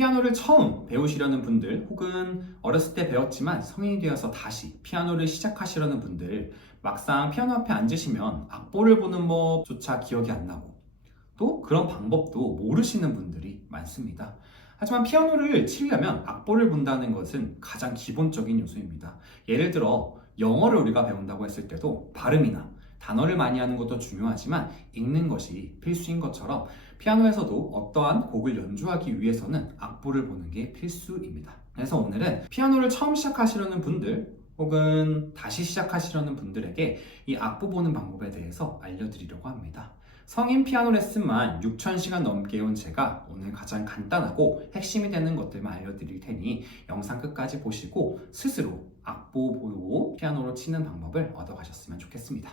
피아노를 처음 배우시려는 분들 혹은 어렸을 때 배웠지만 성인이 되어서 다시 피아노를 시작하시려는 분들, 막상 피아노 앞에 앉으시면 악보를 보는 법조차 기억이 안 나고 또 그런 방법도 모르시는 분들이 많습니다. 하지만 피아노를 치려면 악보를 본다는 것은 가장 기본적인 요소입니다. 예를 들어 영어를 우리가 배운다고 했을 때도 발음이나 단어를 많이 하는 것도 중요하지만 읽는 것이 필수인 것처럼 피아노에서도 어떠한 곡을 연주하기 위해서는 악보를 보는 게 필수입니다. 그래서 오늘은 피아노를 처음 시작하시려는 분들 혹은 다시 시작하시려는 분들에게 이 악보 보는 방법에 대해서 알려드리려고 합니다. 성인 피아노 레슨만 6,000시간 넘게 해온 제가 오늘 가장 간단하고 핵심이 되는 것들만 알려드릴 테니 영상 끝까지 보시고 스스로 악보 보고 피아노로 치는 방법을 얻어가셨으면 좋겠습니다.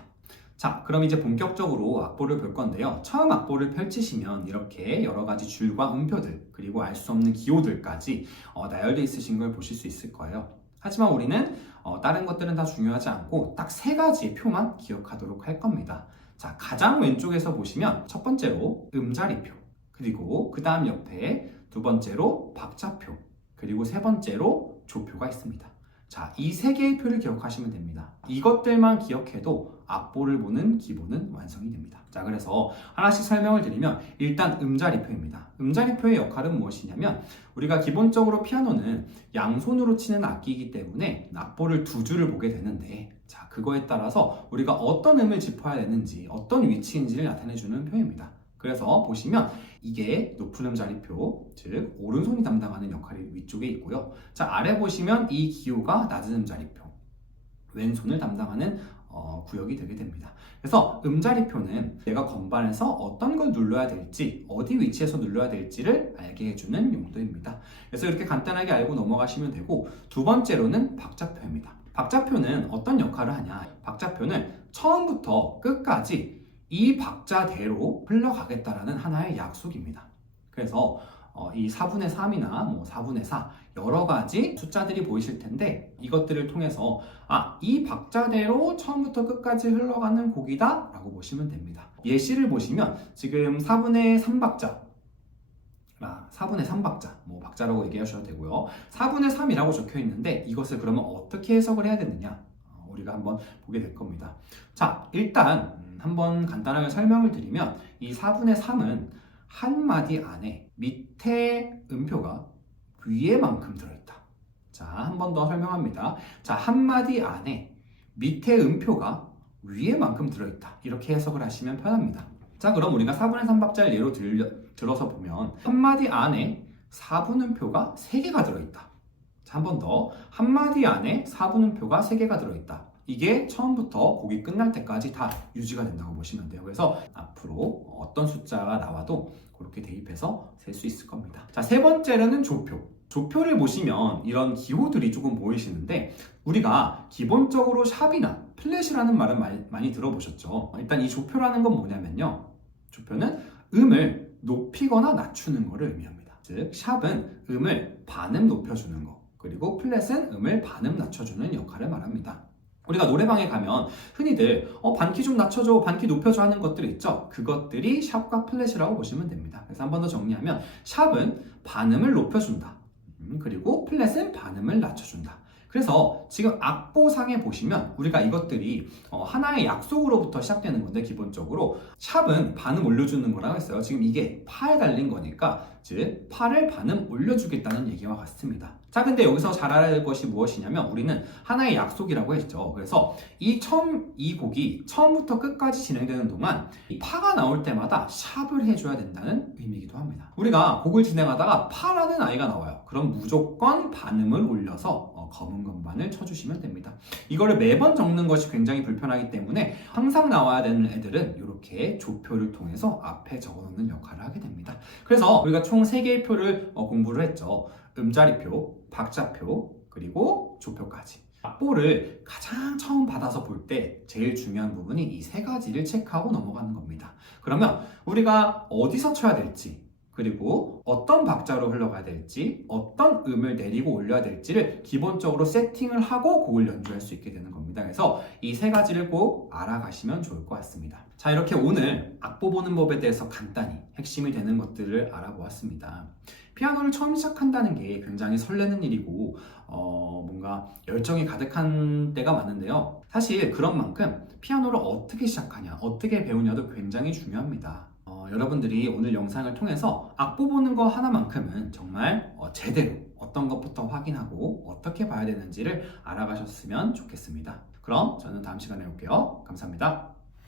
자, 그럼 이제 본격적으로 악보를 볼 건데요. 처음 악보를 펼치시면 이렇게 여러 가지 줄과 음표들 그리고 알 수 없는 기호들까지 나열되어 있으신 걸 보실 수 있을 거예요. 하지만 우리는 다른 것들은 다 중요하지 않고 딱 세 가지의 표만 기억하도록 할 겁니다. 자, 가장 왼쪽에서 보시면 첫 번째로 음자리표, 그리고 그 다음 옆에 두 번째로 박자표, 그리고 세 번째로 조표가 있습니다. 자, 이 세 개의 표를 기억하시면 됩니다. 이것들만 기억해도 악보를 보는 기본은 완성이 됩니다. 자, 그래서 하나씩 설명을 드리면 일단 음자리표입니다. 음자리표의 역할은 무엇이냐면 우리가 기본적으로 피아노는 양손으로 치는 악기이기 때문에 악보를 두 줄을 보게 되는데, 자, 그거에 따라서 우리가 어떤 음을 짚어야 되는지 어떤 위치인지를 나타내주는 표입니다. 그래서 보시면 이게 높은 음자리표, 즉 오른손이 담당하는 역할이 위쪽에 있고요. 자, 아래 보시면 이 기호가 낮은 음자리표, 왼손을 담당하는 구역이 되게 됩니다. 그래서 음자리표는 내가 건반에서 어떤 걸 눌러야 될지, 어디 위치에서 눌러야 될지를 알게 해주는 용도입니다. 그래서 이렇게 간단하게 알고 넘어가시면 되고, 두 번째로는 박자표입니다. 박자표는 어떤 역할을 하냐? 박자표는 처음부터 끝까지 이 박자대로 흘러가겠다라는 하나의 약속입니다. 그래서 이 4분의 3이나 4분의 4 여러 가지 숫자들이 보이실 텐데 이것들을 통해서 이 박자대로 처음부터 끝까지 흘러가는 곡이다 라고 보시면 됩니다. 예시를 보시면 지금 4분의 3박자 4분의 3박자, 박자라고 얘기하셔도 되고요. 4분의 3이라고 적혀 있는데 이것을 그러면 어떻게 해석을 해야 되느냐? 우리가 한번 보게 될 겁니다. 자, 일단 한번 간단하게 설명을 드리면 이 4분의 3은 한 마디 안에 밑에 음표가 위에만큼 들어있다. 자, 한 번 더 설명합니다. 자, 한 마디 안에 밑에 음표가 위에만큼 들어있다. 이렇게 해석을 하시면 편합니다. 자, 그럼 우리가 4분의 3박자를 예로 들어서 보면 한 마디 안에 4분음표가 3개가 들어있다. 자, 한 번 더. 한 마디 안에 4분음표가 3개가 들어있다. 이게 처음부터 곡이 끝날 때까지 다 유지가 된다고 보시면 돼요. 그래서 앞으로 어떤 숫자가 나와도 그렇게 대입해서 셀 수 있을 겁니다. 자, 세 번째로는 조표. 조표를 보시면 이런 기호들이 조금 보이시는데 우리가 기본적으로 샵이나 플랫이라는 말은 많이 들어보셨죠? 일단 이 조표라는 건 뭐냐면요. 조표는 음을 높이거나 낮추는 것을 의미합니다. 즉, 샵은 음을 반음 높여주는 거, 그리고 플랫은 음을 반음 낮춰주는 역할을 말합니다. 우리가 노래방에 가면 흔히들 반키 좀 낮춰줘, 반키 높여줘 하는 것들 있죠? 그것들이 샵과 플랫이라고 보시면 됩니다. 그래서 한 번 더 정리하면 샵은 반음을 높여준다. 그리고 플랫은 반음을 낮춰준다. 그래서 지금 악보상에 보시면 우리가 이것들이 하나의 약속으로부터 시작되는 건데 기본적으로 샵은 반음 올려주는 거라고 했어요. 지금 이게 파에 달린 거니까 즉 파를 반음 올려주겠다는 얘기와 같습니다. 자, 근데 여기서 잘 알아야 될 것이 무엇이냐면 우리는 하나의 약속이라고 했죠. 그래서 이 곡이 처음부터 끝까지 진행되는 동안 이 파가 나올 때마다 샵을 해줘야 된다는 의미이기도 합니다. 우리가 곡을 진행하다가 파라는 아이가 나와요. 그럼 무조건 반음을 올려서 검은 건반을 쳐주시면 됩니다. 이거를 매번 적는 것이 굉장히 불편하기 때문에 항상 나와야 되는 애들은 이렇게 조표를 통해서 앞에 적어놓는 역할을 하게 됩니다. 그래서 우리가 총 3개의 표를 공부를 했죠. 음자리표, 박자표, 그리고 조표까지. 악보를 가장 처음 받아서 볼 때 제일 중요한 부분이 이 3가지를 체크하고 넘어가는 겁니다. 그러면 우리가 어디서 쳐야 될지, 그리고 어떤 박자로 흘러가야 될지, 어떤 음을 내리고 올려야 될지를 기본적으로 세팅을 하고 곡을 연주할 수 있게 되는 겁니다. 그래서 이 세 가지를 꼭 알아가시면 좋을 것 같습니다. 자, 이렇게 오늘 악보 보는 법에 대해서 간단히 핵심이 되는 것들을 알아보았습니다. 피아노를 처음 시작한다는 게 굉장히 설레는 일이고 뭔가 열정이 가득한 때가 많은데요. 사실 그런 만큼 피아노를 어떻게 시작하냐, 어떻게 배우냐도 굉장히 중요합니다. 여러분들이 오늘 영상을 통해서 악보 보는 거 하나만큼은 정말 제대로 어떤 것부터 확인하고 어떻게 봐야 되는지를 알아가셨으면 좋겠습니다. 그럼 저는 다음 시간에 올게요. 감사합니다.